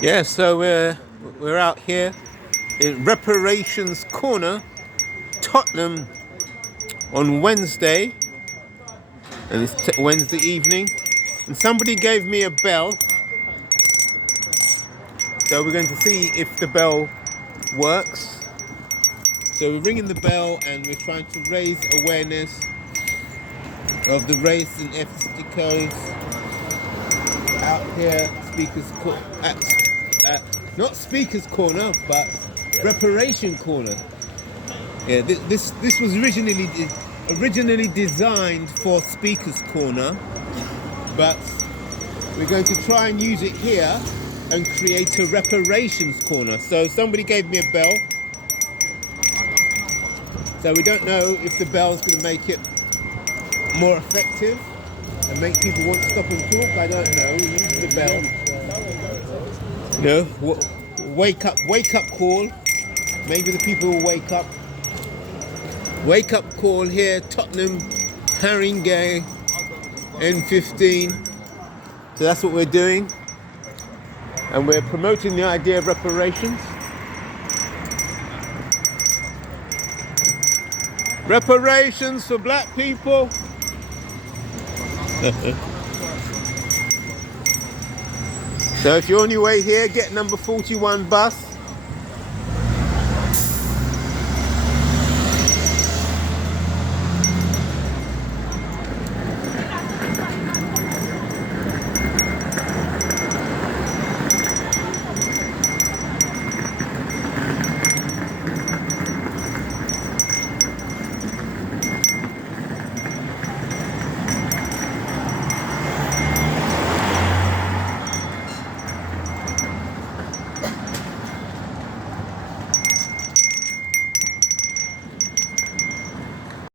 Yeah, so we're out here in Reparations Corner, Tottenham, on Wednesday, and it's Wednesday evening, and somebody gave me a bell, so we're going to see if the bell works. So we're ringing the bell and we're trying to raise awareness of the race and ethnicity codes out here, not Speaker's Corner, but Reparation Corner. Yeah, this was originally designed for Speaker's Corner, but we're going to try and use it here and create a Reparations Corner. So somebody gave me a bell, so we don't know if the bell's going to make it more effective and make people want to stop and talk. I don't know. We use the bell. You know, wake up call. Maybe the people will wake up. Wake up call here, Tottenham, haringey, N15. So that's what we're doing. And we're promoting the idea of reparations. Reparations for black people. So if you're on your way here, get number 41 bus.